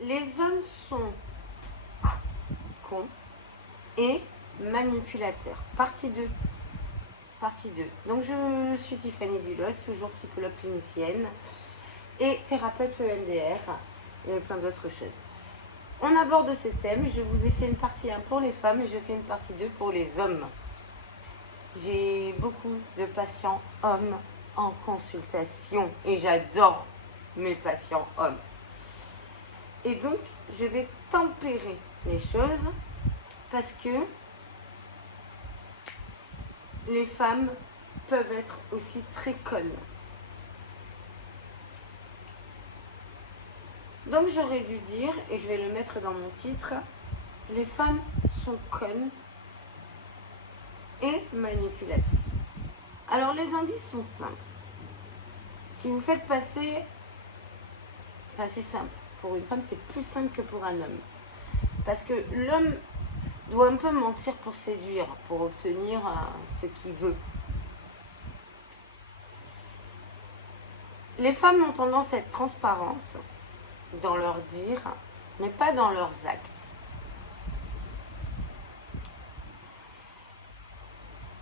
Les hommes sont cons et manipulateurs. Partie 2. Partie 2. Donc je suis Tiffany Dulos, toujours psychologue clinicienne et thérapeute EMDR et plein d'autres choses. On aborde ce thème, je vous ai fait une partie 1 pour les femmes et je fais une partie 2 pour les hommes. J'ai beaucoup de patients hommes en consultation et j'adore mes patients hommes. Et donc, je vais tempérer les choses parce que les femmes peuvent être aussi très connes. Donc, j'aurais dû dire, et je vais le mettre dans mon titre, les femmes sont connes et manipulatrices. Alors, les indices sont simples. Si vous faites passer... Enfin, c'est simple. Pour une femme, c'est plus simple que pour un homme. Parce que l'homme doit un peu mentir pour séduire, pour obtenir ce qu'il veut. Les femmes ont tendance à être transparentes dans leurs dires, mais pas dans leurs actes.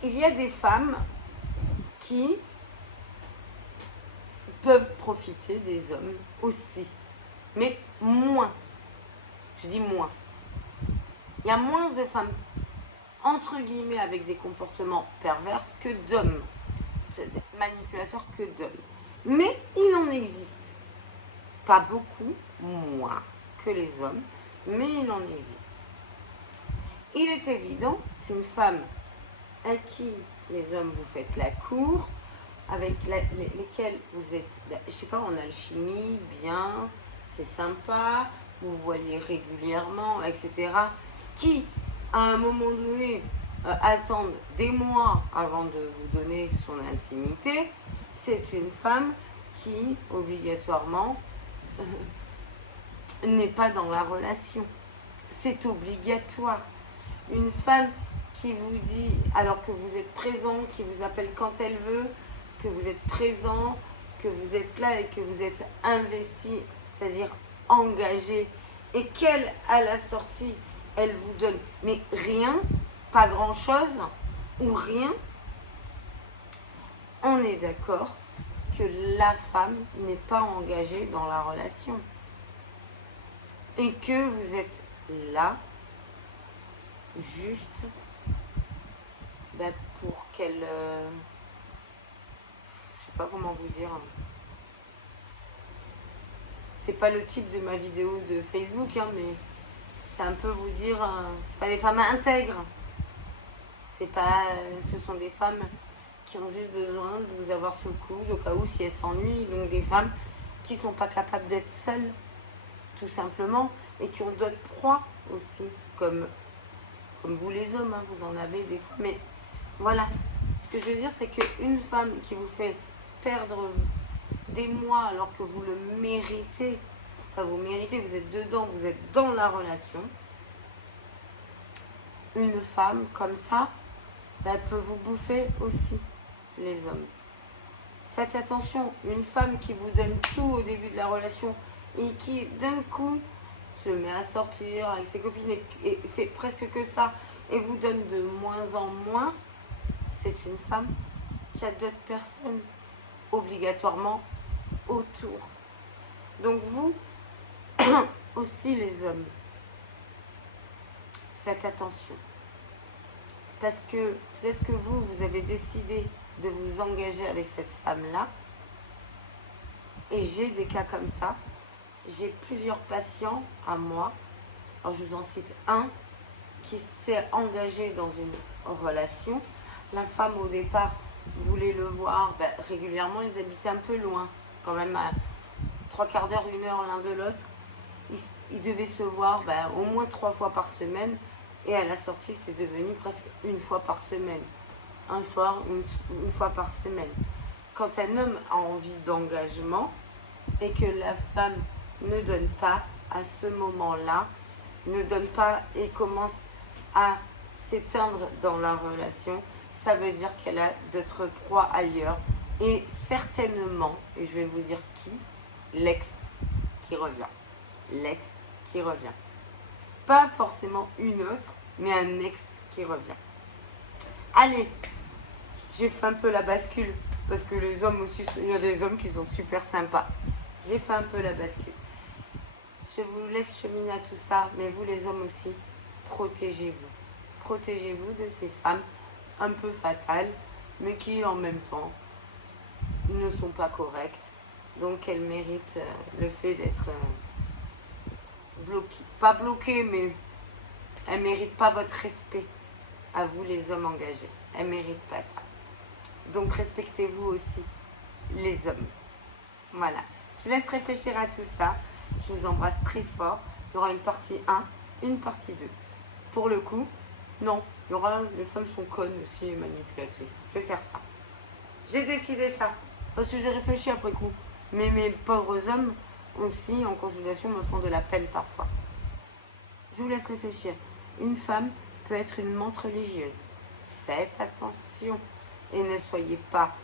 Il y a des femmes qui peuvent profiter des hommes aussi, mais moins. Je dis moins. Il y a moins de femmes, entre guillemets, avec des comportements pervers que d'hommes, manipulateurs que d'hommes. Mais il en existe. Pas beaucoup, moins que les hommes, mais il en existe. Il est évident qu'une femme à qui les hommes vous faites la cour, avec lesquels vous êtes, je sais pas, en alchimie, bien, c'est sympa, vous voyez régulièrement, etc., qui, à un moment donné, attendent des mois avant de vous donner son intimité, c'est une femme qui, obligatoirement, n'est pas dans la relation. C'est obligatoire. Une femme qui vous dit, alors que vous êtes présent, qui vous appelle quand elle veut, que vous êtes présent, que vous êtes là et que vous êtes investi, c'est-à-dire engagé, et qu'elle, à la sortie, elle vous donne, mais rien, pas grand-chose, ou rien, on est d'accord que la femme n'est pas engagée dans la relation. Et que vous êtes là, juste, pour qu'elle... je sais pas comment vous dire. C'est pas le type de ma vidéo de Facebook, hein, mais c'est un peu vous dire, c'est pas des femmes intègres. C'est pas, ce sont des femmes qui ont juste besoin de vous avoir sous le coude au cas où si elles s'ennuient. Donc des femmes qui sont pas capables d'être seules, tout simplement, et qui ont d'autres proies aussi, comme vous les hommes, hein, vous en avez des fois. Mais voilà, ce que je veux dire, c'est qu'une femme qui vous fait perdre des mois alors que vous le méritez, enfin vous méritez, vous êtes dedans, vous êtes dans la relation, une femme comme ça, peut vous bouffer aussi, les hommes. Faites attention, une femme qui vous donne tout au début de la relation et qui d'un coup se met à sortir avec ses copines et fait presque que ça et vous donne de moins en moins, c'est une femme qui a d'autres personnes obligatoirement autour. Donc vous aussi les hommes, faites attention. Parce que peut-être que vous avez décidé de vous engager avec cette femme-là. Et j'ai des cas comme ça. J'ai plusieurs patients à moi. Alors je vous en cite un qui s'est engagé dans une relation. La femme au départ voulait le voir régulièrement. Ils habitaient un peu loin, quand même à 3/4 d'heure, 1 heure l'un de l'autre. Ils devaient se voir au moins 3 fois par semaine. Et à la sortie, c'est devenu presque 1 fois par semaine. Un soir, une fois par semaine. Quand un homme a envie d'engagement et que la femme ne donne pas à ce moment-là, ne donne pas et commence à s'éteindre dans la relation, ça veut dire qu'elle a d'autres proies ailleurs. Et certainement, et je vais vous dire qui, l'ex qui revient. L'ex qui revient. Pas forcément une autre, mais un ex qui revient. Allez, j'ai fait un peu la bascule, parce que les hommes aussi, il y a des hommes qui sont super sympas. J'ai fait un peu la bascule. Je vous laisse cheminer à tout ça, mais vous les hommes aussi, protégez-vous. Protégez-vous de ces femmes un peu fatales, mais qui en même temps ne sont pas correctes. Donc elles méritent le fait d'être bloquées. Pas bloquées, mais elles ne méritent pas votre respect à vous les hommes engagés. Elles ne méritent pas ça. Donc respectez-vous aussi les hommes. Voilà. Je vous laisse réfléchir à tout ça. Je vous embrasse très fort. Il y aura une partie 1, une partie 2. Pour le coup, non, il y aura, les femmes sont connes aussi et manipulatrices. Je vais faire ça. J'ai décidé ça. Parce que j'ai réfléchi après coup. Mais mes pauvres hommes aussi, en consultation, me font de la peine parfois. Je vous laisse réfléchir. Une femme peut être une menthe religieuse. Faites attention et ne soyez pas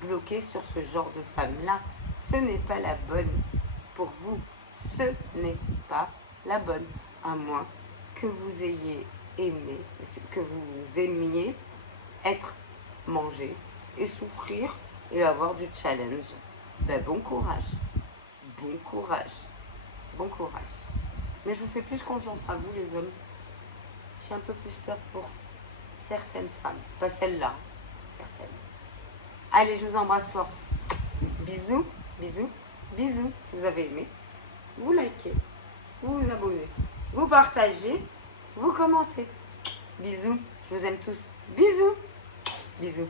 bloqués sur ce genre de femme-là. Ce n'est pas la bonne pour vous. Ce n'est pas la bonne, à moins que vous ayez aimé, que vous aimiez être mangé et souffrir et avoir du challenge. Ben, bon courage, bon courage, bon courage. Mais je vous fais plus confiance à vous les hommes. J'ai un peu plus peur pour certaines femmes, pas celles-là, certaines. Allez, je vous embrasse fort. Bisous, bisous, bisous. Si vous avez aimé, vous likez, vous vous abonnez, vous partagez, vous commentez. Bisous, je vous aime tous. Bisous, bisous.